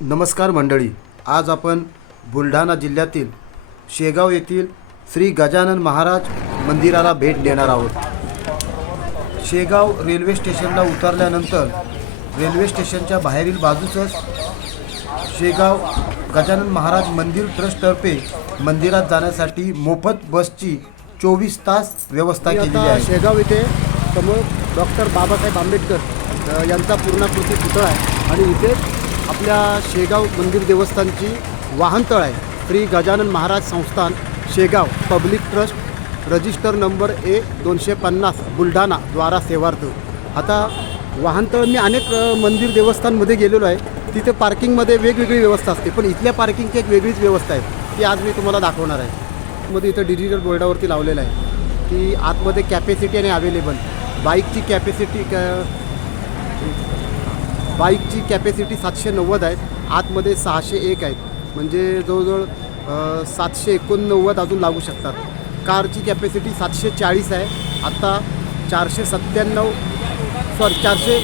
नमस्कार मंडळी, आज आपण बुलढाणा जिल्ह्यातील शेगाव येथील श्री गजानन महाराज मंदिराला भेट देणार आहोत। शेगाव रेल्वे स्टेशनला उतरल्यानंतर रेल्वे स्टेशनच्या बाहेरील बाजूसच शेगाव गजानन महाराज मंदिर ट्रस्टतर्फे मंदिरात जाण्यासाठी मोफत बसची 24 तास व्यवस्था केली आहे। शेगाव इथे समोर डॉक्टर बाबासाहेब आंबेडकर यांचा पूर्णाकृती पुतळा आहे आणि इथे आपल्या शेगाव मंदिर देवस्थानची वाहनतळ आहे। श्री गजानन महाराज संस्थान Shegaon public trust register number A250 Buldhana द्वारा सेवार्थ। आता वाहनतळ मी अनेक मंदिर देवस्थानमध्ये गेलेलो आहे, तिथे पार्किंगमध्ये वेगवेगळी व्यवस्था असते, पण इथल्या पार्किंगची एक वेगळीच व्यवस्था आहे, ती आज मी तुम्हाला दाखवणार आहे। मध्ये इथं डिजिटल बोर्डावरती लावलेलं आहे की आतमध्ये कॅपॅसिटी आणि अवेलेबल बाईकची कॅपॅसिटी 790 आहे, आतमध्ये 601 आहेत, म्हणजे जवळजवळ 789 अजून लागू शकतात। कारची कॅपॅसिटी 740 आहे, आता 497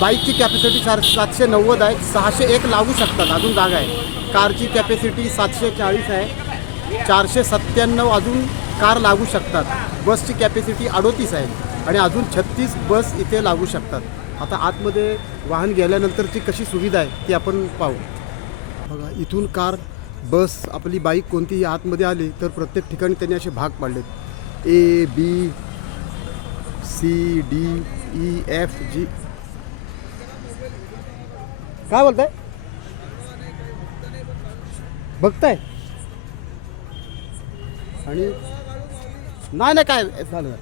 बाईकची कॅपॅसिटी 790 आहे, 601 लागू शकतात, अजून जागा आहे। कारची कॅपॅसिटी 740 आहे, 497 अजून कार लागू शकतात। बसची कॅपॅसिटी 38 आहे आणि अजून 36 बस इथे लागू शकतात। आता आतमध्ये वाहन गेल्यानंतरची कशी सुविधा आहे ती आपण पाहू। बघा, इथून कार बस आपली बाईक कोणतीही आतमध्ये आली तर प्रत्येक ठिकाणी त्यांनी असे भाग पाडलेत, A B C D E F G। काय बोलताय? बघताय? आणि नाही काय झालं,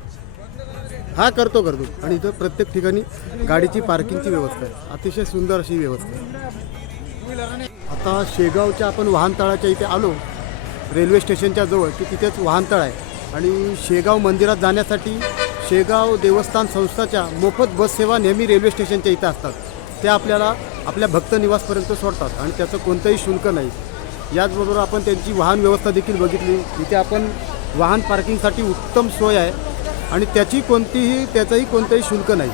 हा करतो आणि इथं प्रत्येक ठिकाणी गाडीची पार्किंगची व्यवस्था आहे, अतिशय सुंदर अशी व्यवस्था आहे। आता शेगावच्या आपण वाहनतळाच्या इथे आलो, रेल्वे स्टेशनच्या जवळ की तिथेच वाहनतळ आहे आणि शेगाव मंदिरात जाण्यासाठी शेगाव देवस्थान संस्थाच्या मोफत बस सेवा नेहमी रेल्वे स्टेशनच्या इथं असतात। त्या आपल्याला आपल्या भक्त निवासपर्यंत सोडतात आणि त्याचं कोणतंही शुल्क नाही। याचबरोबर आपण त्यांची वाहन व्यवस्था देखील बघितली, इथे आपण वाहन पार्किंगसाठी उत्तम सोय आहे आणि त्याचंही कोणतंही शुल्क नाही।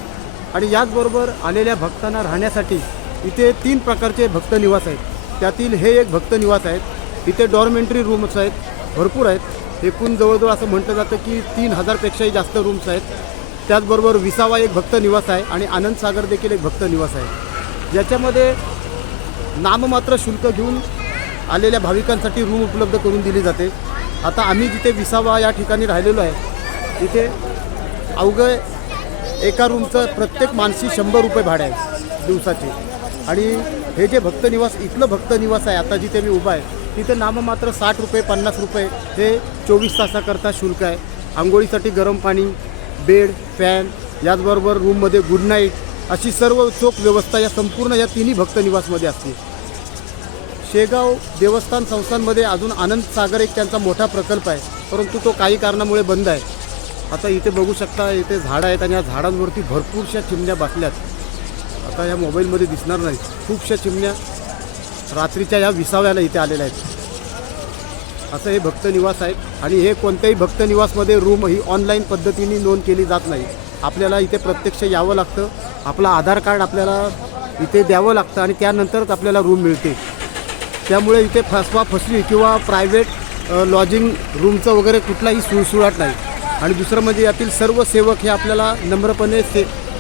आणि याचबरोबर आलेल्या भक्तांना राहण्यासाठी इथे 3 प्रकारचे भक्त निवास आहेत, त्यातील हे एक भक्त निवास आहेत। इथे डॉर्मेंटरी रूम्स आहेत, भरपूर आहेत, एकूण जवळजवळ असं म्हटलं जातं की 3000पेक्षाही जास्त रूम्स आहेत। त्याचबरोबर विसावा एक भक्त निवास आहे आणि आनंद सागर देखील एक भक्त निवास आहे, ज्याच्यामध्ये नाममात्र शुल्क घेऊन आलेल्या भाविकांसाठी रूम उपलब्ध करून दिली जाते। आता आम्ही जिथे विसावा या ठिकाणी राहिलेलो आहे, तिथे अवघं एका रूमचं प्रत्येक माणसी 100 रुपये भाडे आहे दिवसाचे। आणि हे जे भक्तनिवास इथलं भक्तनिवास आहे, आता जिथे मी उभा आहे तिथे नाममात्र 60 रुपये 50 रुपये हे 24 तासाकरता शुल्क आहे। आंघोळीसाठी गरम पाणी, बेड, फॅन, याचबरोबर रूममध्ये गुड नाईट अशी सर्व चोख व्यवस्था या संपूर्ण या 3ही भक्तनिवासमध्ये असते। शेगाव देवस्थान संस्थांमध्ये अजून आनंद सागर एक त्यांचा मोठा प्रकल्प आहे, परंतु तो काही कारणामुळे बंद आहे। आता इथे बघू शकता, इथे झाडं आहेत आणि या झाडांवरती भरपूरशा चिमण्या बसल्यात। आता या मोबाईलमध्ये दिसणार नाही, खूपशा चिमण्या रात्रीच्या या विसाव्याला इथे आलेल्या आहेत। असं हे भक्तनिवास आहेत आणि हे कोणत्याही भक्तनिवासमध्ये रूम ही ऑनलाईन पद्धतीने नोंद केली जात नाही, आपल्याला इथे प्रत्यक्ष यावं लागतं, आपलं आधार कार्ड आपल्याला इथे द्यावं लागतं आणि त्यानंतरच आपल्याला रूम मिळते। त्यामुळे इथे फसवी किंवा प्रायव्हेट लॉजिंग रूमचं वगैरे कुठलाही सुळसुळाट नाही। आणि दुसरं म्हणजे यातील सर्व सेवक हे आपल्याला नम्रपणे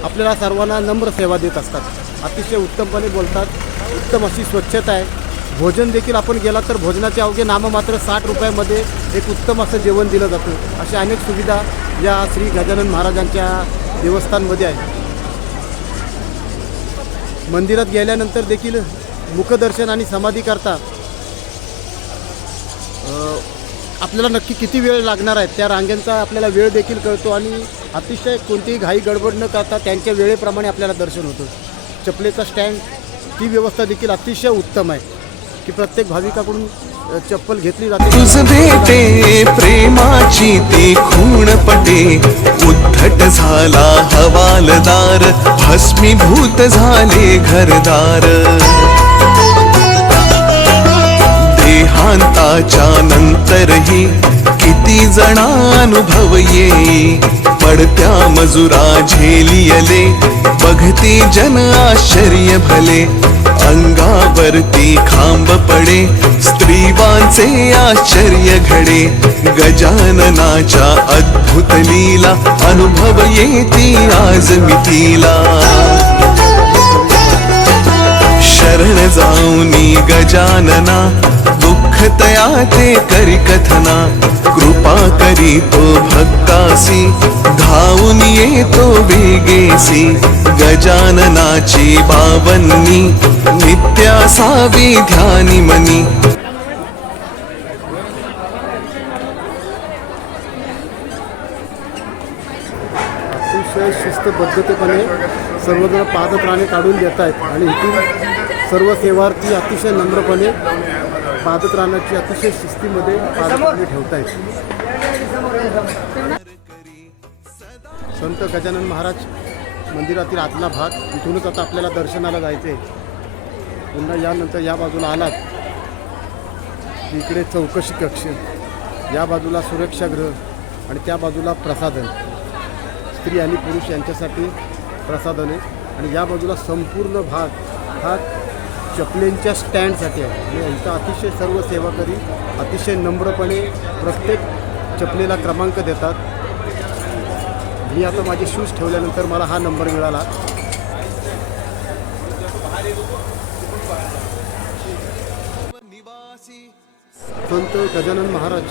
आपल्याला सर्वांना नम्र सेवा देत असतात, अतिशय उत्तमपणे बोलतात, उत्तम अशी स्वच्छता आहे। भोजन देखील आपण गेला तर भोजनाचे अवघे नाममात्र 60 रुपयामध्ये एक उत्तम असं जेवण दिलं जातं। अशा अनेक सुविधा या श्री गजानन महाराजांच्या देवस्थानमध्ये आहे। मंदिरात गेल्यानंतर देखील मुखदर्शन आणि समाधीकरता आपल्याला नक्की किती वेळ लागणार आहे त्या रांगेंचा आपल्याला वेळ देखील कळतो आणि अतिशय कोणतीही घाई गडबड न करता त्यांच्या वेळेप्रमाणे आपल्याला दर्शन होतं। चपलेचा स्टँड ती व्यवस्था देखील अतिशय उत्तम आहे की प्रत्येक भाविकाकडून चप्पल घेतली जाते। तुझ भेटे प्रेमाची ती खूण पटे, उद्धट झाला हवालदार, भस्मीभूत झाले घरदार। देहांताच्या नंतरही किती जणानुभव येई, पडत्या मजुरा झेलियले, बघते जन आश्चर्य भले, अंगावरती खांब पडे स्त्रीवांचे आश्चर्य घडे गजाननाच्या अद्भुत लीला अनुभव येती आज मितीला शरण जाऊनी गजानना दुःख तयाते करी कथना कृपा करी तो भक्तासी धावून येतो वेगेसी गजाननाची बावन्नी नित्यासावी ध्यानी मनी अतिशय शिस्तबद्धतेपणे सर्वजण पादत्राणे काढून देत आहेत आणि इथून सर्व सेवार्थी अतिशय नम्रपणे पादत्राणाची अतिशय शिस्तीमध्ये पादत्राणे ठेवत आहेत. संत गजानन महाराज मंदिरातील आतला भाग इथूनच आता आपल्याला दर्शनाला जायचे. पुन्हा यानंतर या बाजूला आलात की इकडे चौकशी कक्ष, या बाजूला सुरक्षागृह आणि त्या बाजूला प्रसाधन, स्त्री आणि पुरुष यांच्यासाठी प्रसाधने आणि या बाजूला संपूर्ण भाग हा चपलेंच्या स्टँडसाठी आहे. आणि इथं अतिशय सर्व सेवाकरी अतिशय नम्रपणे प्रत्येक चपलेला क्रमांक देतात. मी आता माझे शूज ठेवल्यानंतर मला हा नंबर मिळाला. संत गजानन महाराज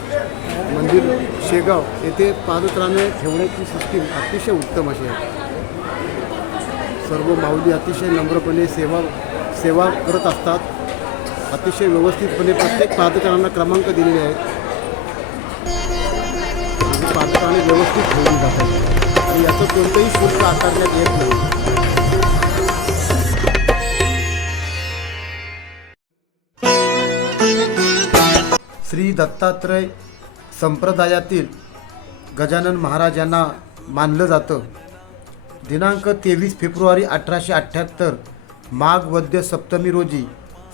मंदिर शेगाव येथे पादत्राणे ठेवण्याची सिस्टीम अतिशय उत्तम अशी आहे. सर्व माऊली अतिशय नम्रपणे सेवा करत असतात. अतिशय व्यवस्थितपणे प्रत्येक पादत्राणांना क्रमांक दिलेले आहेत. पादत्राणे व्यवस्थित ठेवली जातात आणि याचं कोणतंही शुल्क आकारण्यात येत नाही. श्री दत्तात्रय संप्रदायातील गजानन महाराज यांना मानलं जातं. दिनांक 23 फेब्रुवारी 1878 माघ वद्य सप्तमी रोजी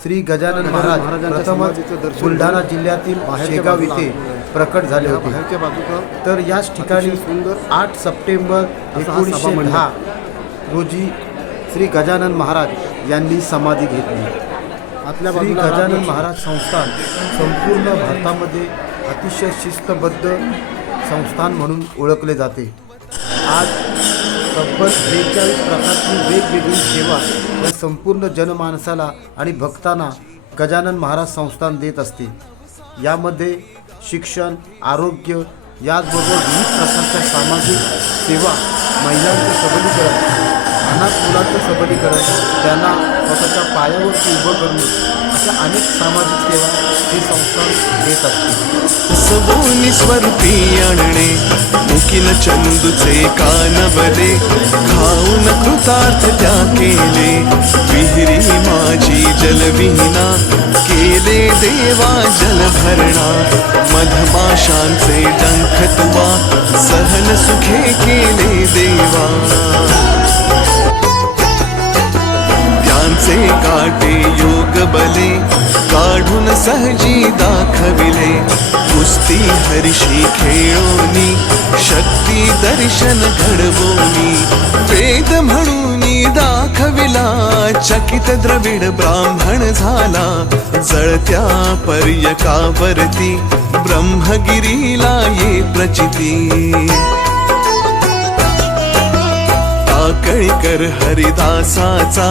श्री गजानन महाराज प्रथमच बुलढाणा जिल्ह्यातील शेगाव येथे प्रकट झाले होते. तर याच ठिकाणी 8 सप्टेंबर 1910 रोजी श्री गजानन महाराज यांनी समाधी घेतली. श्री गजानन महाराज संस्थान संपूर्ण भारतामध्ये अतिशय शिस्तबद्ध संस्थान म्हणून ओळखले जाते. आज तब्बल 43 प्रकारची वेगवेगळी सेवा या संपूर्ण जनमानसाला आणि भक्तांना गजानन महाराज संस्थान देत असते. यामध्ये शिक्षण, आरोग्य याचबरोबर विविध प्रकारच्या सामाजिक सेवा, महिलांचं सबलीकरण, अनाथ मुलांचं सबलीकरण, त्यांना स्वतःच्या पायावरती उभं करणे अशा अनेक सामाजिक सेवा हे संस्थान देत असते. सबोनी स्वरूपी आणणे मुकीन चंदूचे कानवले खाऊन कृतार्थ त्या केले विहिरी माझी जलविना केले देवा जलभरणा मधमाशांचे डंख तुवा सहन सुखे केले देवा त्यांचे काटे योग बले काढून सहजी दाखविले कुस्ती हरिशी खेळोनी शक्ती दर्शन घडवोनी वेद म्हणून दाखविला चकित द्रविड ब्राह्मण झाला जळत्या पर्यकावरती ब्रह्मगिरीला ये प्रचिती टाकळीकर हरिदासाचा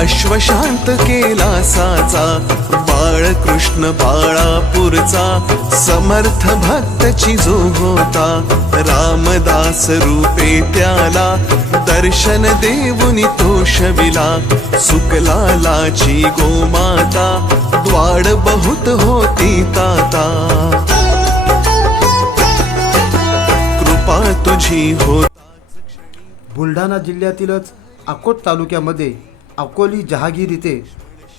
अश्वशांत केला साचा बाळकृष्ण बाळापूरचा समर्थ भक्तची जो होता रामदास रूपे त्याला दर्शन देऊनी तोषविला सुकलालाची गोमाता द्वाड बहुत होती ताता कृपा तुझी हो. बुलढाणा जिल्ह्यातीलच अकोट तालुक्यामध्ये अकोली जहागीर इथे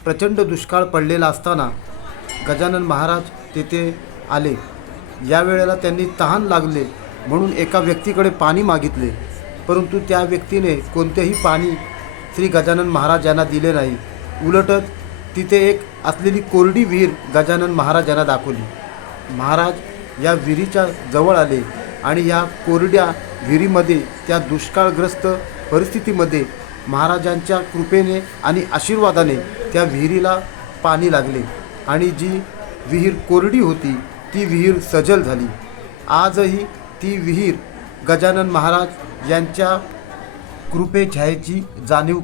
प्रचंड दुष्काळ पडलेला असताना गजानन महाराज तेथे आले. यावेळेला त्यांनी तहान लागले म्हणून एका व्यक्तीकडे पाणी मागितले, परंतु त्या व्यक्तीने कोणतेही पाणी श्री गजानन महाराज यांना दिले नाही. उलटच तिथे एक असलेली कोरडी विहीर गजानन महाराज यांना दाखवली. महाराज या विहिरीच्या जवळ आले आणि या कोरड्या विहिरीमध्ये त्या दुष्काळग्रस्त परिस्थितीमध्ये महाराजांच्या कृपेने आणि आशीर्वादाने त्या विहिरीला पाणी लागले आणि जी विहीर कोरडी होती ती विहीर सजल झाली. आजही ती विहीर गजानन महाराज यांच्या कृपेछायेची जाणीव